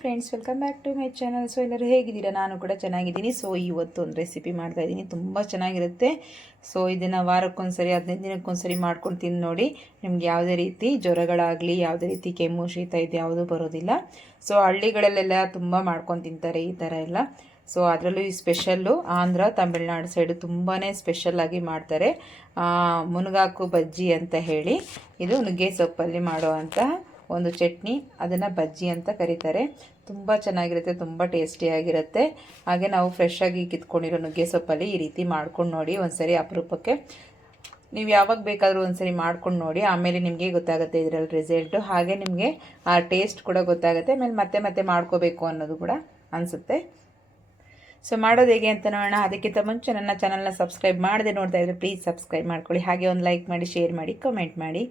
Friends welcome back to my channel so ಎಲ್ಲರೂ ಹೇಗಿದ್ದೀರಾ? ನಾನು ಕೂಡ ಚೆನ್ನಾಗಿದ್ದೀನಿ. ಸೊ ಇವತ್ತು ಒಂದು ರೆಸಿಪಿ ಮಾಡ್ತಾ ಇದ್ದೀನಿ. ತುಂಬ ಚೆನ್ನಾಗಿರುತ್ತೆ. ಸೊ ಇದನ್ನು ವಾರಕ್ಕೊಂದ್ಸರಿ, ಹದಿನೈದು ದಿನಕ್ಕೊಂದ್ಸರಿ ಮಾಡ್ಕೊಂಡು ತಿಂದು ನೋಡಿ. ನಿಮ್ಗೆ ಯಾವುದೇ ರೀತಿ ಜ್ವರಗಳಾಗಲಿ, ಯಾವುದೇ ರೀತಿ ಕೆಮ್ಮು, ಶೀತ ಇದು ಯಾವುದೂ ಬರೋದಿಲ್ಲ. ಸೊ ಹಳ್ಳಿಗಳಲ್ಲೆಲ್ಲ ತುಂಬ ಮಾಡ್ಕೊಂಡು ತಿಂತಾರೆ ಈ ಥರ ಎಲ್ಲ. ಸೊ ಅದರಲ್ಲೂ ಈ ಸ್ಪೆಷಲ್ಲು ಆಂಧ್ರ, ತಮಿಳ್ನಾಡು ಸೈಡು ತುಂಬಾ ಸ್ಪೆಷಲ್ಲಾಗಿ ಮಾಡ್ತಾರೆ. ಮುನುಗಾಕು ಬಜ್ಜಿ ಅಂತ ಹೇಳಿ. ಇದು ನುಗ್ಗೆ ಸೊಪ್ಪಲ್ಲಿ ಮಾಡುವಂಥ ಒಂದು ಚಟ್ನಿ, ಅದನ್ನು ಬಜ್ಜಿ ಅಂತ ಕರೀತಾರೆ. ತುಂಬ ಚೆನ್ನಾಗಿರುತ್ತೆ, ತುಂಬ ಟೇಸ್ಟಿಯಾಗಿರುತ್ತೆ ಹಾಗೆ ನಾವು ಫ್ರೆಶ್ ಆಗಿ ಕಿತ್ಕೊಂಡಿರೋ ನುಗ್ಗೆ ಸೊಪ್ಪಲ್ಲಿ ಈ ರೀತಿ ಮಾಡ್ಕೊಂಡು ನೋಡಿ, ಒಂದ್ಸರಿ ಅಪರೂಪಕ್ಕೆ. ನೀವು ಯಾವಾಗ ಬೇಕಾದರೂ ಒಂದ್ಸರಿ ಮಾಡ್ಕೊಂಡು ನೋಡಿ, ಆಮೇಲೆ ನಿಮಗೆ ಗೊತ್ತಾಗುತ್ತೆ ಇದರಲ್ಲಿ ರಿಸಲ್ಟು ಹಾಗೆ ನಿಮಗೆ ಆ ಟೇಸ್ಟ್ ಕೂಡ ಗೊತ್ತಾಗುತ್ತೆ, ಆಮೇಲೆ ಮತ್ತೆ ಮತ್ತೆ ಮಾಡ್ಕೋಬೇಕು ಅನ್ನೋದು ಕೂಡ ಅನಿಸುತ್ತೆ. ಸೊ ಮಾಡೋದು ಹೇಗೆ ಅಂತ ನೋಡೋಣ. ಅದಕ್ಕಿಂತ ಮುಂಚೆ ನನ್ನ ಚಾನಲ್ನ ಸಬ್ಸ್ಕ್ರೈಬ್ ಮಾಡದೆ ನೋಡ್ತಾ ಇದ್ದರೆ ಪ್ಲೀಸ್ ಸಬ್ಸ್ಕ್ರೈಬ್ ಮಾಡ್ಕೊಳ್ಳಿ. ಹಾಗೆ ಒಂದು ಲೈಕ್ ಮಾಡಿ ಶೇರ್ ಮಾಡಿ ಕಮೆಂಟ್ ಮಾಡಿ.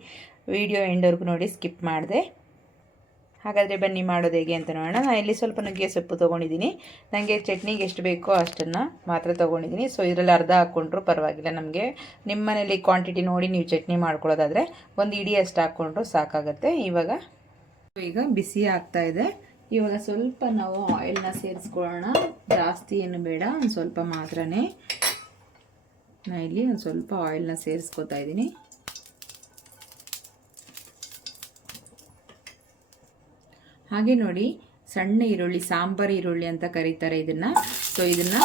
ವಿಡಿಯೋ ಎಂಡವರೆಗೂ ನೋಡಿ, ಸ್ಕಿಪ್ ಮಾಡಿದೆ. ಹಾಗಾದರೆ ಬನ್ನಿ, ಮಾಡೋದು ಹೇಗೆ ಅಂತ ನೋಡೋಣ. ನಾನು ಇಲ್ಲಿ ಸ್ವಲ್ಪ ನುಗ್ಗೆ ಸೊಪ್ಪು ತೊಗೊಂಡಿದ್ದೀನಿ. ನನಗೆ ಚಟ್ನಿಗೆ ಎಷ್ಟು ಬೇಕೋ ಅಷ್ಟನ್ನು ಮಾತ್ರ ತೊಗೊಂಡಿದ್ದೀನಿ. ಸೊ ಇದರಲ್ಲಿ ಅರ್ಧ ಹಾಕ್ಕೊಂಡ್ರು ಪರವಾಗಿಲ್ಲ ನಮಗೆ. ನಿಮ್ಮ ಮನೇಲಿ ಕ್ವಾಂಟಿಟಿ ನೋಡಿ ನೀವು ಚಟ್ನಿ ಮಾಡ್ಕೊಳ್ಳೋದಾದರೆ ಒಂದು ಇಡೀ ಅಷ್ಟು ಹಾಕ್ಕೊಂಡ್ರು ಸಾಕಾಗುತ್ತೆ. ಇವಾಗ ಈಗ ಬಿಸಿ ಆಗ್ತಾ ಇದೆ. ಇವಾಗ ಸ್ವಲ್ಪ ನಾವು ಆಯಿಲ್ನ ಸೇರಿಸ್ಕೊಳ್ಳೋಣ. ಜಾಸ್ತಿ ಏನು ಬೇಡ, ಒಂದು ಸ್ವಲ್ಪ ಮಾತ್ರನೇ. ನಾನು ಇಲ್ಲಿ ಒಂದು ಸ್ವಲ್ಪ ಆಯಿಲ್ನ ಸೇರಿಸ್ಕೊತಾ ಇದ್ದೀನಿ. ಹಾಗೆ ನೋಡಿ, ಸಣ್ಣ ಈರುಳ್ಳಿ, ಸಾಂಬಾರ್ ಈರುಳ್ಳಿ ಅಂತ ಕರೀತಾರೆ ಇದನ್ನು. ಸೊ ಇದನ್ನು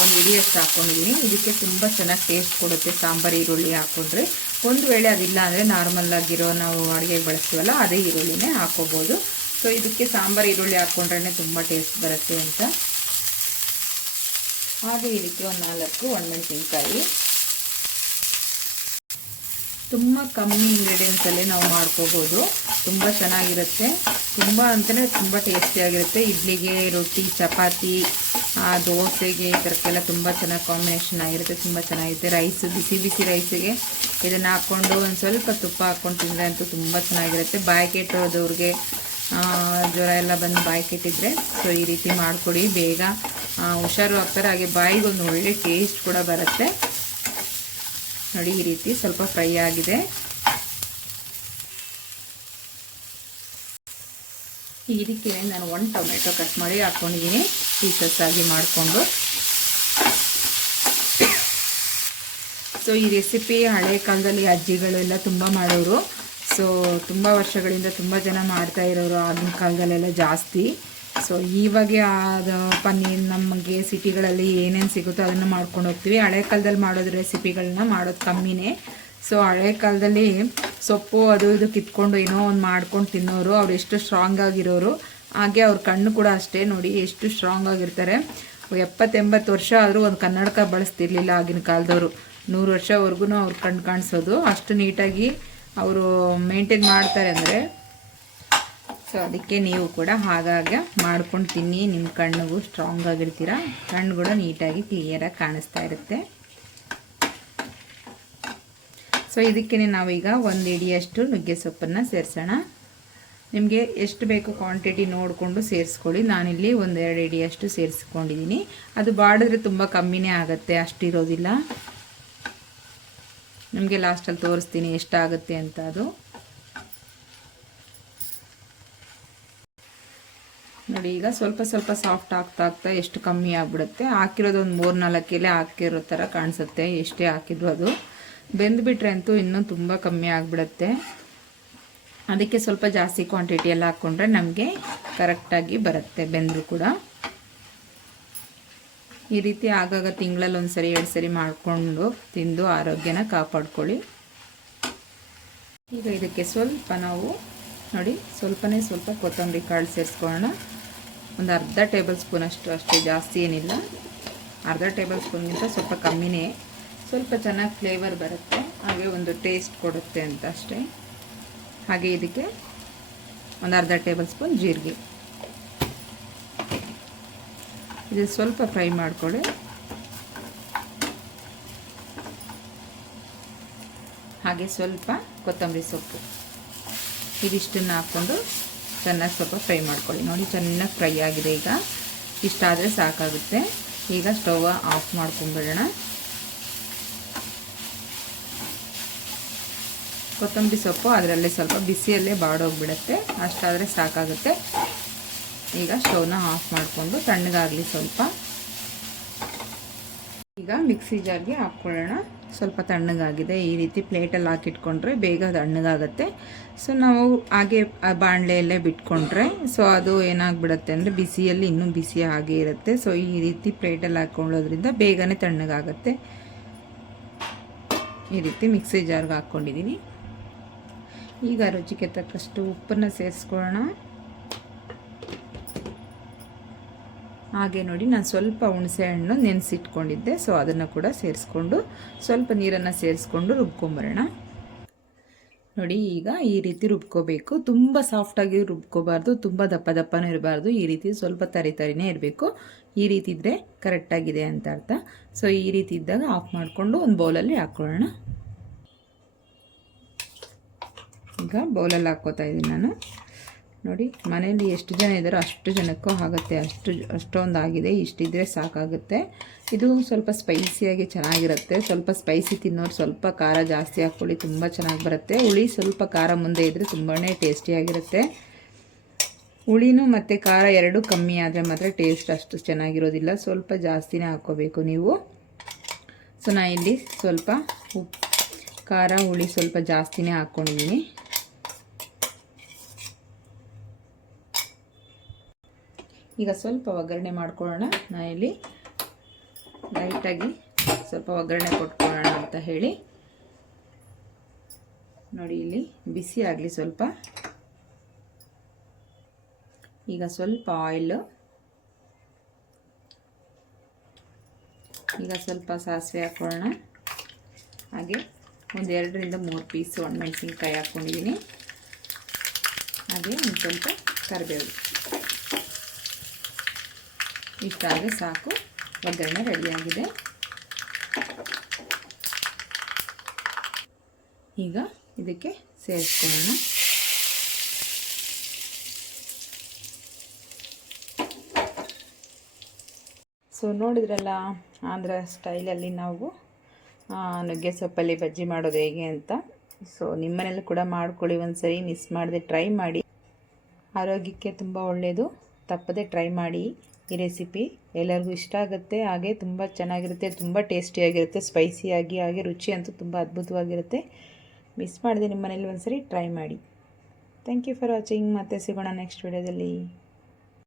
ಒಂದು ಇಡಿಯಷ್ಟು ಹಾಕ್ಕೊಂಡಿದ್ದೀನಿ ಇದಕ್ಕೆ ತುಂಬ ಚೆನ್ನಾಗಿ ಟೇಸ್ಟ್ ಕೊಡುತ್ತೆ ಸಾಂಬಾರ್ ಈರುಳ್ಳಿ ಹಾಕೊಂಡ್ರೆ. ಒಂದು ವೇಳೆ ಅದಿಲ್ಲ ಅಂದರೆ ನಾರ್ಮಲ್ ಆಗಿರೋ ನಾವು ಅಡುಗೆಗೆ ಬಳಸ್ತೀವಲ್ಲ, ಅದೇ ಈರುಳ್ಳಿನೇ ಹಾಕೋಬೋದು. ಸೊ ಇದಕ್ಕೆ ಸಾಂಬಾರ್ ಈರುಳ್ಳಿ ಹಾಕೊಂಡ್ರೆ ತುಂಬ ಟೇಸ್ಟ್ ಬರುತ್ತೆ ಅಂತ. ಹಾಗೆ ಇದಕ್ಕೆ ಒಂದು ನಾಲ್ಕು ಒಣಮೆಣಸಿನ್ಕಾಯಿ. ತುಂಬ ಕಮ್ಮಿ ಇಂಗ್ರೀಡಿಯೆಂಟ್ಸಲ್ಲಿ ನಾವು ಮಾಡ್ಕೋಬೋದು. ತುಂಬ ಚೆನ್ನಾಗಿರುತ್ತೆ. ತುಂಬ ಅಂತಲೇ ತುಂಬ ಟೇಸ್ಟಿಯಾಗಿರುತ್ತೆ ಇಡ್ಲಿಗೆ ರೊಟ್ಟಿ ಚಪಾತಿ ಆ, ದೋಸೆಗೆ ಈ ಥರಕ್ಕೆಲ್ಲ ತುಂಬ ಚೆನ್ನಾಗಿ ಕಾಂಬಿನೇಷನ್ ಆಗಿರುತ್ತೆ. ತುಂಬ ಚೆನ್ನಾಗಿರುತ್ತೆ. ರೈಸು ಬಿಸಿ ಬಿಸಿ ರೈಸಿಗೆ ಇದನ್ನು ಹಾಕ್ಕೊಂಡು ಒಂದು ಸ್ವಲ್ಪ ತುಪ್ಪ ಹಾಕ್ಕೊಂಡು ತಿಂದರೆ ಅಂತೂ ತುಂಬ ಚೆನ್ನಾಗಿರುತ್ತೆ. ಬಾಯಿ ಕೆಟ್ಟೋದವ್ರಿಗೆ ಜ್ವರ ಎಲ್ಲ ಬಂದು ಬಾಯಿ ಕೆಟ್ಟಿದ್ರೆ ಸೊ ಈ ರೀತಿ ಮಾಡಿಕೊಡಿ. ಬೇಗ ಹುಷಾರು ಆಗ್ತಾರೆ. ಹಾಗೆ ಬಾಯಿಗೆ ಒಂದು ಒಳ್ಳೆ ಟೇಸ್ಟ್ ಕೂಡ ಬರುತ್ತೆ. ನೋಡಿ ಈ ರೀತಿ ಸ್ವಲ್ಪ ಫ್ರೈ ಆಗಿದೆ. ಇದಕ್ಕೆ ನಾನು ಒಂದು ಟೊಮೆಟೊ ಕಟ್ ಮಾಡಿ ಹಾಕ್ಕೊಂಡಿದ್ದೀನಿ ಪೀಸಸ್ ಆಗಿ ಮಾಡಿಕೊಂಡು. ಸೊ ಈ ರೆಸಿಪಿ ಹಳೆ ಕಾಲದಲ್ಲಿ ಅಜ್ಜಿಗಳೆಲ್ಲ ತುಂಬ ಮಾಡೋರು. ಸೊ ತುಂಬ ವರ್ಷಗಳಿಂದ ತುಂಬ ಜನ ಮಾಡ್ತಾ ಇರೋರು ಆಗಿನ ಕಾಲದಲ್ಲೆಲ್ಲ ಜಾಸ್ತಿ. ಸೊ ಇವಾಗ ಆದ ಪನ್ನೀರ್ ನಮಗೆ ಸಿಟಿಗಳಲ್ಲಿ ಏನೇನು ಸಿಗುತ್ತೋ ಅದನ್ನು ಮಾಡ್ಕೊಂಡು ಹೋಗ್ತೀವಿ. ಹಳೆ ಕಾಲದಲ್ಲಿ ಮಾಡೋದು ರೆಸಿಪಿಗಳನ್ನ ಮಾಡೋದು ಕಮ್ಮಿನೇ. ಸೊ ಹಳೆ ಕಾಲದಲ್ಲಿ ಸೊಪ್ಪು ಅದು ಇದು ಕಿತ್ಕೊಂಡು ಏನೋ ಒಂದು ಮಾಡ್ಕೊಂಡು ತಿನ್ನೋರು, ಅವ್ರು ಎಷ್ಟು ಸ್ಟ್ರಾಂಗ್ ಆಗಿರೋರು, ಹಾಗೆ ಅವ್ರ ಕಣ್ಣು ಕೂಡ ಅಷ್ಟೇ ನೋಡಿ ಎಷ್ಟು ಸ್ಟ್ರಾಂಗ್ ಆಗಿರ್ತಾರೆ. ಎಪ್ಪತ್ತೆಂಬತ್ತು ವರ್ಷ ಆದರೂ ಒಂದು ಕನ್ನಡಕ ಬಳಸ್ತಿರ್ಲಿಲ್ಲ ಆಗಿನ ಕಾಲದವರು. ನೂರು ವರ್ಷವರೆಗೂ ಅವ್ರು ಕಣ್ಣು ಕಾಣಿಸೋದು. ಅಷ್ಟು ನೀಟಾಗಿ ಅವರು ಮೇಂಟೈನ್ ಮಾಡ್ತಾರೆ ಅಂದರೆ ಸೊ ಅದಕ್ಕೆ ನೀವು ಕೂಡ ಹಾಗಾಗಿ ಮಾಡ್ಕೊಂಡು ತಿನ್ನಿ ನಿಮ್ಮ ಕಣ್ಣಿಗೂ ಸ್ಟ್ರಾಂಗ್ ಆಗಿರ್ತೀರ? ಕಣ್ಣು ಕೂಡ ನೀಟಾಗಿ ಕ್ಲಿಯರಾಗಿ ಕಾಣಿಸ್ತಾ ಇರುತ್ತೆ. ಸೊ ಇದಕ್ಕೆ ನಾವೀಗ ಒಂದು ಇಡಿಯಷ್ಟು ನುಗ್ಗೆ ಸೊಪ್ಪನ್ನು ಸೇರಿಸೋಣ. ನಿಮಗೆ ಎಷ್ಟು ಬೇಕು ಕ್ವಾಂಟಿಟಿ ನೋಡಿಕೊಂಡು ಸೇರಿಸ್ಕೊಳ್ಳಿ. ನಾನಿಲ್ಲಿ ಒಂದೆರಡು ಇಡಿಯಷ್ಟು ಸೇರಿಸ್ಕೊಂಡಿದ್ದೀನಿ ಅದು ಬಾಡಿದ್ರೆ ತುಂಬ ಕಮ್ಮಿನೇ ಆಗುತ್ತೆ, ಅಷ್ಟಿರೋದಿಲ್ಲ. ನಿಮಗೆ ಲಾಸ್ಟಲ್ಲಿ ತೋರಿಸ್ತೀನಿ ಎಷ್ಟಾಗುತ್ತೆ ಅಂತ ಅದು. ನೋಡಿ, ಈಗ ಸ್ವಲ್ಪ ಸ್ವಲ್ಪ ಸಾಫ್ಟ್ ಆಗ್ತಾ ಆಗ್ತಾ ಎಷ್ಟು ಕಮ್ಮಿ ಆಗಿಬಿಡುತ್ತೆ. ಹಾಕಿರೋದು ಒಂದು ಮೂರು ನಾಲ್ಕು ಎಲೆ ಹಾಕಿರೋ ಥರ ಕಾಣಿಸುತ್ತೆ, ಎಷ್ಟೇ ಹಾಕಿದ್ರು ಅದು. ಬೆಂದುಬಿಟ್ರೆ ಅಂತೂ ಇನ್ನೂ ತುಂಬ ಕಮ್ಮಿ ಆಗಿಬಿಡುತ್ತೆ. ಅದಕ್ಕೆ ಸ್ವಲ್ಪ ಜಾಸ್ತಿ ಕ್ವಾಂಟಿಟಿ ಎಲ್ಲ ಹಾಕ್ಕೊಂಡ್ರೆ ನಮಗೆ ಕರೆಕ್ಟಾಗಿ ಬರುತ್ತೆ ಬೆಂದರು ಕೂಡ. ಈ ರೀತಿ ಆಗಾಗ ತಿಂಗಳಲ್ಲಿ ಒಂದು ಸರಿ ಎರಡು ಸರಿ ಮಾಡಿಕೊಂಡು ತಿಂದು ಆರೋಗ್ಯನ ಕಾಪಾಡ್ಕೊಳ್ಳಿ. ಈಗ ಇದಕ್ಕೆ ಸ್ವಲ್ಪ ನಾವು ನೋಡಿ, ಸ್ವಲ್ಪನೇ ಸ್ವಲ್ಪ ಕೊತ್ತಂಬರಿ ಕಾಳು ಸೇರಿಸ್ಕೊಳ್ಳೋಣ. ಒಂದು ಅರ್ಧ ಟೇಬಲ್ ಸ್ಪೂನ್ ಅಷ್ಟು, ಅಷ್ಟೇ ಜಾಸ್ತಿ ಏನಿಲ್ಲ. ಅರ್ಧ ಟೇಬಲ್ ಸ್ಪೂನ್ಗಿಂತ ಸ್ವಲ್ಪ ಕಮ್ಮಿನೇ. ಸ್ವಲ್ಪ ಚೆನ್ನಾಗಿ ಫ್ಲೇವರ್ ಬರುತ್ತೆ. ಹಾಗೆ ಒಂದು ಟೇಸ್ಟ್ ಕೊಡುತ್ತೆ ಅಂತ ಅಷ್ಟೇ. ಹಾಗೆ ಇದಕ್ಕೆ ಒಂದು ಅರ್ಧ ಟೇಬಲ್ ಸ್ಪೂನ್ ಜೀರಿಗೆ. ಇದು ಸ್ವಲ್ಪ ಫ್ರೈ ಮಾಡಿಕೊಳ್ಳಿ. ಹಾಗೆ ಸ್ವಲ್ಪ ಕೊತ್ತಂಬರಿ ಸೊಪ್ಪು. ಇದಿಷ್ಟನ್ನು ಹಾಕ್ಕೊಂಡು ಚೆನ್ನಾಗಿ ಸ್ವಲ್ಪ ಫ್ರೈ ಮಾಡ್ಕೊಳ್ಳಿ. ನೋಡಿ, ಚೆನ್ನಾಗಿ ಫ್ರೈ ಆಗಿದೆ ಈಗ. ಇಷ್ಟಾದರೆ ಸಾಕಾಗುತ್ತೆ. ಈಗ ಸ್ಟವ್ ಆಫ್ ಮಾಡ್ಕೊಂಬಿಡೋಣ. ಕೊತ್ತಂಬರಿ ಸೊಪ್ಪು ಅದರಲ್ಲೇ ಸ್ವಲ್ಪ ಬಿಸಿಯಲ್ಲೇ ಬಾಡೋಗ್ಬಿಡುತ್ತೆ. ಅಷ್ಟಾದರೆ ಸಾಕಾಗುತ್ತೆ. ಈಗ ಸ್ಟವ್ನ ಆಫ್ ಮಾಡಿಕೊಂಡು ತಣ್ಣಗಾಗಲಿ ಸ್ವಲ್ಪ. ಈಗ ಮಿಕ್ಸಿ ಜಾರ್ಗೆ ಹಾಕ್ಕೊಳ್ಳೋಣ. ಸ್ವಲ್ಪ ತಣ್ಣಗಾಗಿದೆ. ಈ ರೀತಿ ಪ್ಲೇಟಲ್ಲಿ ಹಾಕಿಟ್ಕೊಂಡ್ರೆ ಬೇಗ ತಣ್ಣಗಾಗತ್ತೆ. ಸೊ ನಾವು ಹಾಗೆ ಬಾಣಲೆಯಲ್ಲೇ ಬಿಟ್ಕೊಂಡ್ರೆ ಸೊ ಅದು ಏನಾಗ್ಬಿಡುತ್ತೆ ಅಂದರೆ ಬಿಸಿಯಲ್ಲಿ ಇನ್ನೂ ಬಿಸಿ ಹಾಗೆ ಇರುತ್ತೆ. ಸೊ ಈ ರೀತಿ ಪ್ಲೇಟಲ್ಲಿ ಹಾಕ್ಕೊಳ್ಳೋದ್ರಿಂದ ಬೇಗನೆ ತಣ್ಣಗಾಗತ್ತೆ. ಈ ರೀತಿ ಮಿಕ್ಸಿ ಜಾರ್ಗೆ ಹಾಕ್ಕೊಂಡಿದ್ದೀನಿ. ಈಗ ರುಚಿಗೆ ತಕ್ಕಷ್ಟು ಉಪ್ಪನ್ನು ಸೇರಿಸ್ಕೊಳ್ಳೋಣ. ಹಾಗೆ ನೋಡಿ ನಾನು ಸ್ವಲ್ಪ ಹುಣಸೆ ಹಣ್ಣು ನೆನೆಸಿಟ್ಕೊಂಡಿದ್ದೆ ಸೊ ಅದನ್ನು ಕೂಡ ಸೇರಿಸ್ಕೊಂಡು ಸ್ವಲ್ಪ ನೀರನ್ನು ಸೇರಿಸ್ಕೊಂಡು ರುಬ್ಕೊಂಬರೋಣ. ನೋಡಿ ಈಗ ಈ ರೀತಿ ರುಬ್ಕೋಬೇಕು. ತುಂಬ ಸಾಫ್ಟಾಗಿ ರುಬ್ಕೋಬಾರ್ದು, ತುಂಬ ದಪ್ಪ ದಪ್ಪನೂ ಇರಬಾರ್ದು. ಈ ರೀತಿ ಸ್ವಲ್ಪ ತರಿ ತರಿನೇ ಇರಬೇಕು. ಈ ರೀತಿ ಇದ್ದರೆ ಕರೆಕ್ಟಾಗಿದೆ ಅಂತ ಅರ್ಥ. ಸೊ ಈ ರೀತಿ ಇದ್ದಾಗ ಆಫ್ ಮಾಡಿಕೊಂಡು ಒಂದು ಬೌಲಲ್ಲಿ ಹಾಕ್ಕೊಳ್ಳೋಣ ಈಗ ಬೌಲಲ್ಲಿ ಹಾಕ್ಕೋತಾ ಇದ್ದೀನಿ ನಾನು. ನೋಡಿ, ಮನೆಯಲ್ಲಿ ಎಷ್ಟು ಜನ ಇದ್ದಾರೋ ಅಷ್ಟು ಜನಕ್ಕೂ ಆಗುತ್ತೆ. ಅಷ್ಟು ಅಷ್ಟೊಂದು ಆಗಿದೆ ಇಷ್ಟಿದ್ರೆ ಸಾಕಾಗುತ್ತೆ. ಇದು ಸ್ವಲ್ಪ ಸ್ಪೈಸಿಯಾಗಿ ಚೆನ್ನಾಗಿರುತ್ತೆ. ಸ್ವಲ್ಪ ಸ್ಪೈಸಿ ತಿನ್ನೋರು ಸ್ವಲ್ಪ ಖಾರ ಜಾಸ್ತಿ ಹಾಕ್ಕೊಳ್ಳಿ, ತುಂಬ ಚೆನ್ನಾಗಿ ಬರುತ್ತೆ. ಹುಳಿ ಸ್ವಲ್ಪ ಖಾರ ಮುಂದೆ ಇದ್ದರೆ ತುಂಬಾ ಟೇಸ್ಟಿಯಾಗಿರುತ್ತೆ ಹುಳಿನೂ ಮತ್ತು ಖಾರ ಎರಡೂ ಕಮ್ಮಿ ಆದರೆ ಮಾತ್ರ ಟೇಸ್ಟ್ ಅಷ್ಟು ಚೆನ್ನಾಗಿರೋದಿಲ್ಲ. ಸ್ವಲ್ಪ ಜಾಸ್ತಿನೇ ಹಾಕ್ಕೋಬೇಕು ನೀವು. ಸೊ ನಾನು ಇಲ್ಲಿ ಸ್ವಲ್ಪ ಉಪ್ಪು ಖಾರ, ಹುಳಿ ಸ್ವಲ್ಪ ಜಾಸ್ತಿನೇ ಹಾಕ್ಕೊಂಡಿದ್ದೀನಿ. ಈಗ ಸ್ವಲ್ಪ ಒಗ್ಗರಣೆ ಮಾಡ್ಕೊಳ್ಳೋಣ. ನಾನಿಲ್ಲಿ ಲೈಟಾಗಿ ಸ್ವಲ್ಪ ಒಗ್ಗರಣೆ ಕೊಟ್ಕೊಳ್ಳೋಣ ಅಂತ ಹೇಳಿ. ನೋಡಿ, ಇಲ್ಲಿ ಬಿಸಿ ಆಗಲಿ ಸ್ವಲ್ಪ. ಈಗ ಸ್ವಲ್ಪ ಆಯಿಲು ಈಗ ಸ್ವಲ್ಪ ಸಾಸಿವೆ ಹಾಕ್ಕೊಳ್ಳೋಣ ಹಾಗೆ ಒಂದು ಎರಡರಿಂದ ಮೂರು ಪೀಸ್ ಒಣಮೆಣಸಿನ್ಕಾಯಿ ಹಾಕ್ಕೊಂಡಿದ್ದೀನಿ ಹಾಗೆ ಒಂದು ಸ್ವಲ್ಪ ಕರಿಬೇವು. ಇಷ್ಟಾದರೆ ಸಾಕು. ಒಗ್ಗರಣೆ ರೆಡಿಯಾಗಿದೆ. ಈಗ ಇದಕ್ಕೆ ಸೇರಿಸ್ಕೊಳ್ಳೋಣ. ಸೊ ನೋಡಿದ್ರಲ್ಲ, ಆಂಧ್ರ ಸ್ಟೈಲಲ್ಲಿ ನಾವು ನುಗ್ಗೆ ಸೊಪ್ಪಲ್ಲಿ ಬಜ್ಜಿ ಮಾಡೋದು ಹೇಗೆ ಅಂತ. ಸೊ ನಿಮ್ಮನೇಲಿ ಕೂಡ ಮಾಡ್ಕೊಳ್ಳಿ ಒಂದು ಸರಿ ಮಿಸ್ ಮಾಡದೆ ಟ್ರೈ ಮಾಡಿ. ಆರೋಗ್ಯಕ್ಕೆ ತುಂಬ ಒಳ್ಳೆಯದು ತಪ್ಪದೆ ಟ್ರೈ ಮಾಡಿ. ಈ ರೆಸಿಪಿ ಎಲ್ಲರಿಗೂ ಇಷ್ಟ ಆಗುತ್ತೆ. ಹಾಗೆ ತುಂಬ ಚೆನ್ನಾಗಿರುತ್ತೆ, ತುಂಬ ಟೇಸ್ಟಿಯಾಗಿರುತ್ತೆ ಸ್ಪೈಸಿಯಾಗಿ ಹಾಗೆ ರುಚಿ ಅಂತೂ ತುಂಬ ಅದ್ಭುತವಾಗಿರುತ್ತೆ. ಮಿಸ್ ಮಾಡಿದೆ ನಿಮ್ಮ ಮನೇಲಿ ಒಂದ್ಸರಿ ಟ್ರೈ ಮಾಡಿ. ಥ್ಯಾಂಕ್ ಯು ಫಾರ್ ವಾಚಿಂಗ್ ಮತ್ತೆ ಸಿಗೋಣ ನೆಕ್ಸ್ಟ್ ವಿಡಿಯೋದಲ್ಲಿ